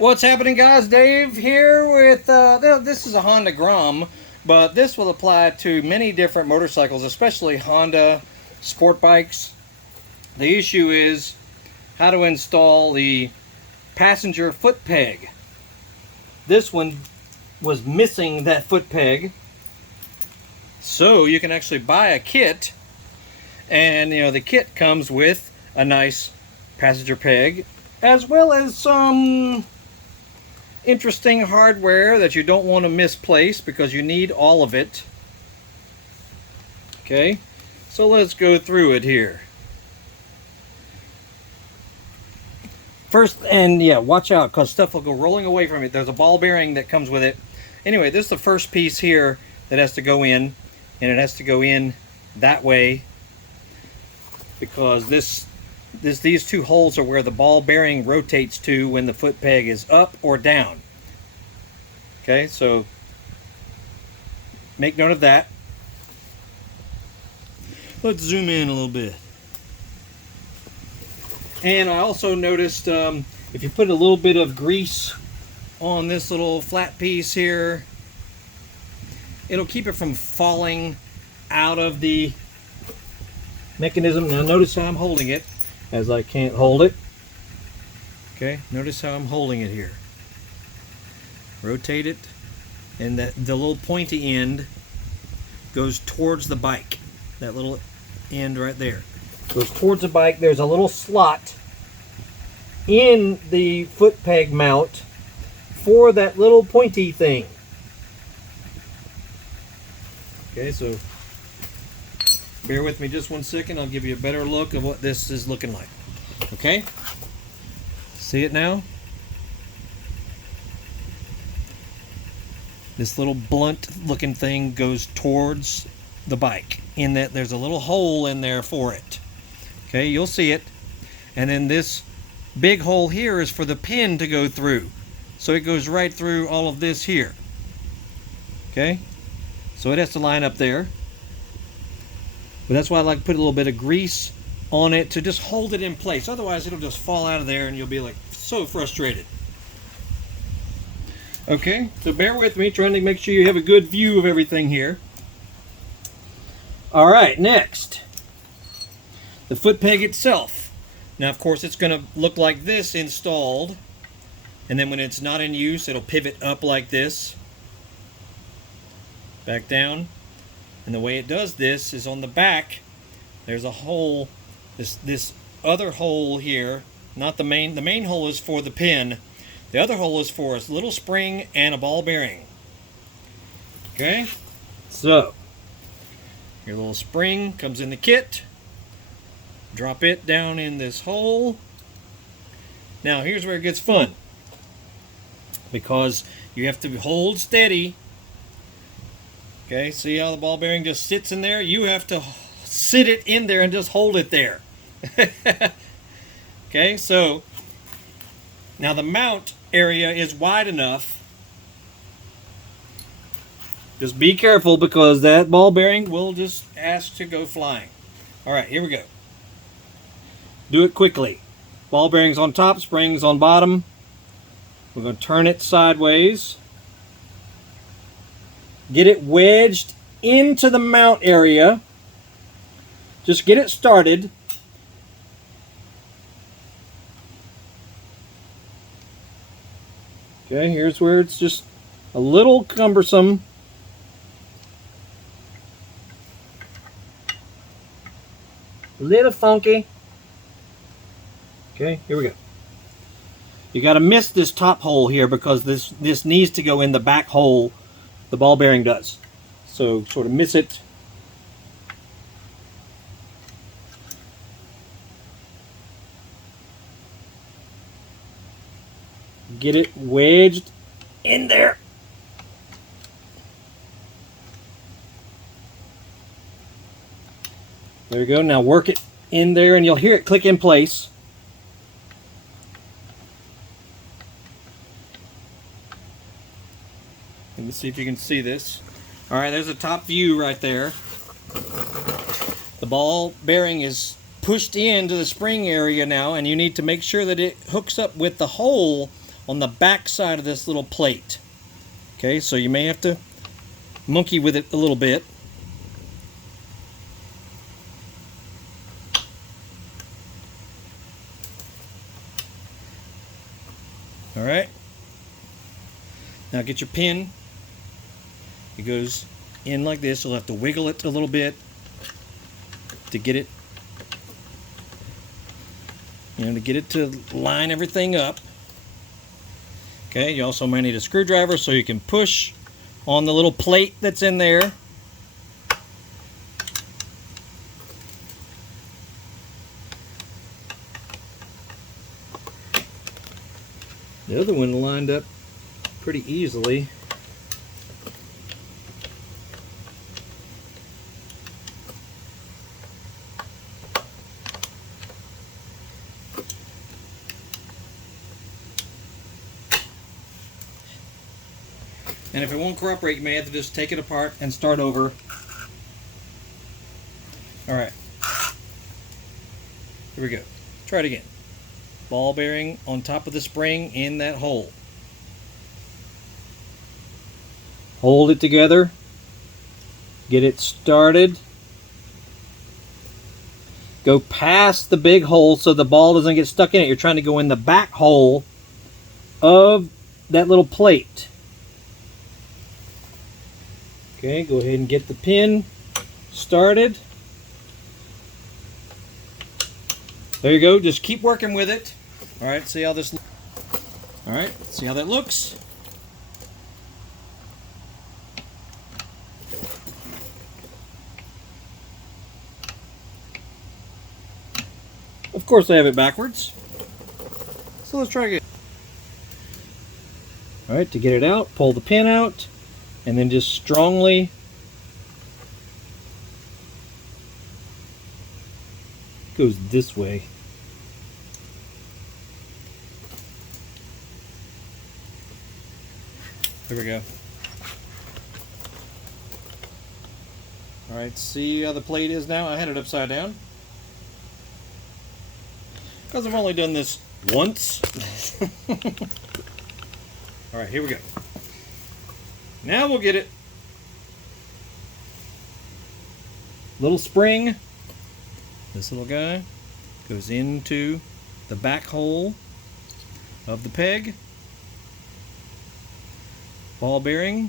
What's happening, guys? Dave here with, this is a Honda Grom, but this will apply to many different motorcycles, especially Honda sport bikes. The issue is how to install the passenger foot peg. This one was missing that foot peg, so you can actually buy a kit, and the kit comes with a nice passenger peg as well as some interesting hardware that you don't want to misplace because you need all of it. Okay, so let's go through it here. First, and yeah, watch out because stuff will go rolling away from it. There's a ball bearing that comes with it. Anyway, this is the first piece here that has to go in, and it has to go in that way because these two holes are where the ball bearing rotates to when the foot peg is up or down. Okay, so make note of that. Let's zoom in a little bit. And I also noticed if you put a little bit of grease on this little flat piece here, it'll keep it from falling out of the mechanism. Now notice how I'm holding it, as I can't hold it. Okay, notice how I'm holding it here. Rotate it, and the little pointy end goes towards the bike. That little end right there goes towards the bike. There's a little slot in the foot peg mount for that little pointy thing. Okay, so bear with me just 1 second. I'll give you a better look of what this is looking like. Okay, see it now? This little blunt looking thing goes towards the bike, in that there's a little hole in there for it. Okay, you'll see it. And then this big hole here is for the pin to go through, so it goes right through all of this here. Okay, so it has to line up there. But that's why I like to put a little bit of grease on it to just hold it in place. Otherwise it'll just fall out of there and you'll be like so frustrated. Okay, so bear with me, trying to make sure you have a good view of everything here. Alright, next, the foot peg itself. Now of course it's going to look like this installed, and then when it's not in use it'll pivot up like this, back down. And the way it does this is on the back there's a hole, this other hole here, not the main hole is for the pin. The other hole is for a little spring and a ball bearing. Okay, so your little spring comes in the kit. Drop it down in this hole. Now here's where it gets fun, because you have to hold steady. Okay, see how the ball bearing just sits in there? You have to sit it in there and just hold it there. Okay, so now the mount area is wide enough. Just be careful because that ball bearing will just ask to go flying. Alright, here we go. Do it quickly. Ball bearings on top, springs on bottom. We're going to turn it sideways. Get it wedged into the mount area. Just get it started. Okay, here's where it's just a little cumbersome. A little funky. Okay, here we go. You got to miss this top hole here because this needs to go in the back hole. The ball bearing does. So sort of miss it. Get it wedged in there. There you go. Now work it in there and you'll hear it click in place. Let's see if you can see this. Alright, there's a top view right there. The ball bearing is pushed into the spring area now, and you need to make sure that it hooks up with the hole on the back side of this little plate. Okay, so you may have to monkey with it a little bit. All right. Now get your pin. It goes in like this. You'll have to wiggle it a little bit to get it, to get it to line everything up. Okay, you also might need a screwdriver so you can push on the little plate that's in there. The other one lined up pretty easily. And if it won't cooperate, you may have to just take it apart and start over. Alright. Here we go. Try it again. Ball bearing on top of the spring in that hole. Hold it together. Get it started. Go past the big hole so the ball doesn't get stuck in it. You're trying to go in the back hole of that little plate. Okay, go ahead and get the pin started. There you go. Just keep working with it. All right, see how this. All right, see how that looks. Of course, I have it backwards. So let's try again. All right, to get it out, pull the pin out. And then just strongly goes this way. There we go. All right, see how the plate is now? I had it upside down because I've only done this once. All right, here we go. Now we'll get it. Little spring. This little guy goes into the back hole of the peg. Ball bearing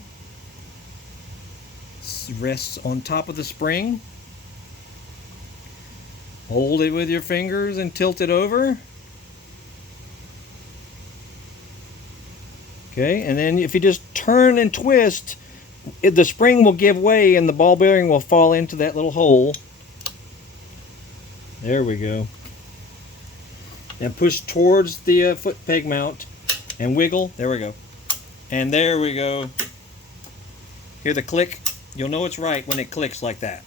rests on top of the spring. Hold it with your fingers and tilt it over. Okay, and then if you just turn and twist, the spring will give way and the ball bearing will fall into that little hole. There we go. And push towards the foot peg mount and wiggle. There we go. And there we go. Hear the click? You'll know it's right when it clicks like that.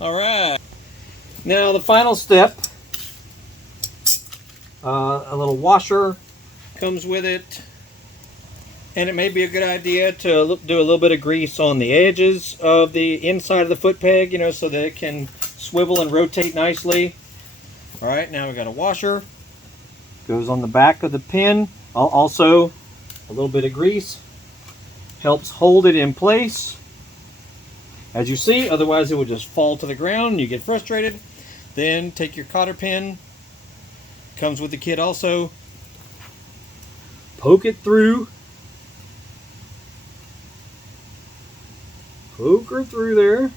All right. Now the final step, a little washer comes with it, and it may be a good idea to do a little bit of grease on the edges of the inside of the foot peg, so that it can swivel and rotate nicely. All right, now we got a washer. Goes on the back of the pin. Also, a little bit of grease helps hold it in place. As you see, otherwise it would just fall to the ground and you get frustrated. Then take your cotter pin. Comes with the kit also. Poke it through. Poke her through there.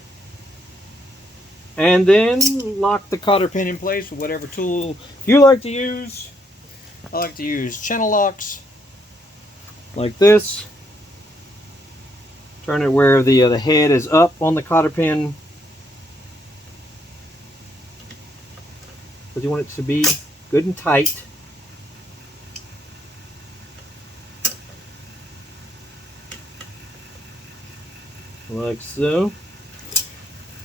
And then lock the cotter pin in place with whatever tool you like to use. I like to use channel locks like this. Turn it where the head is up on the cotter pin. Because you want it to be good and tight. Like so.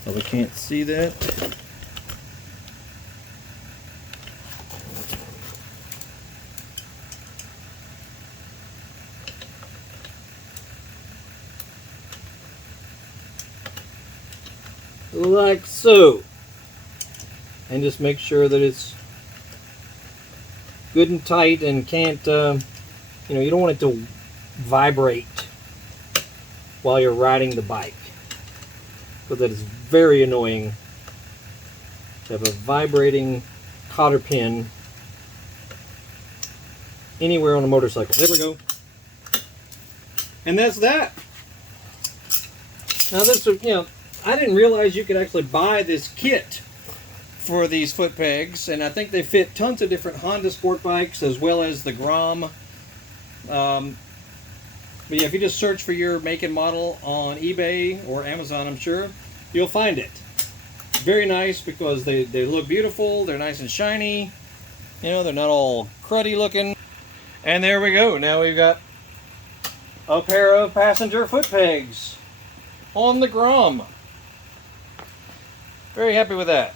Probably can't see that. Like so. And just make sure that it's good and tight and can't, you know, you don't want it to vibrate while you're riding the bike, because that is very annoying to have a vibrating cotter pin anywhere on a motorcycle. There we go. And that's that. Now this, you know, I didn't realize you could actually buy this kit for these foot pegs, and I think they fit tons of different Honda sport bikes as well as the Grom. But yeah, if you just search for your make and model on eBay or Amazon, I'm sure you'll find it. Very nice because they look beautiful, they're nice and shiny, you know, they're not all cruddy looking. And there we go. Now we've got a pair of passenger foot pegs on the Grom. Very happy with that.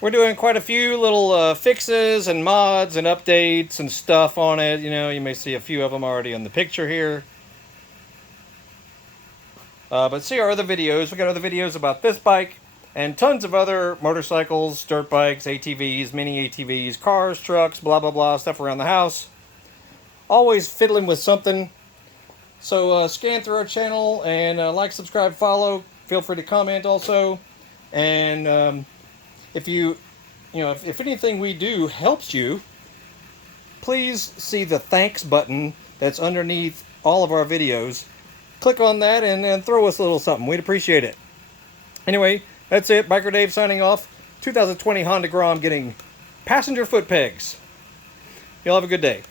We're doing quite a few little fixes and mods and updates and stuff on it. You know, you may see a few of them already in the picture here. But see our other videos. We got other videos about this bike and tons of other motorcycles, dirt bikes, ATVs, mini ATVs, cars, trucks, blah, blah, blah, stuff around the house. Always fiddling with something. So scan through our channel and like, subscribe, follow. Feel free to comment also. And if you know, if anything we do helps you, please see the thanks button that's underneath all of our videos. Click on that and throw us a little something. We'd appreciate it. Anyway, that's it. Biker Dave signing off. 2020 Honda Grom getting passenger foot pegs. Y'all have a good day.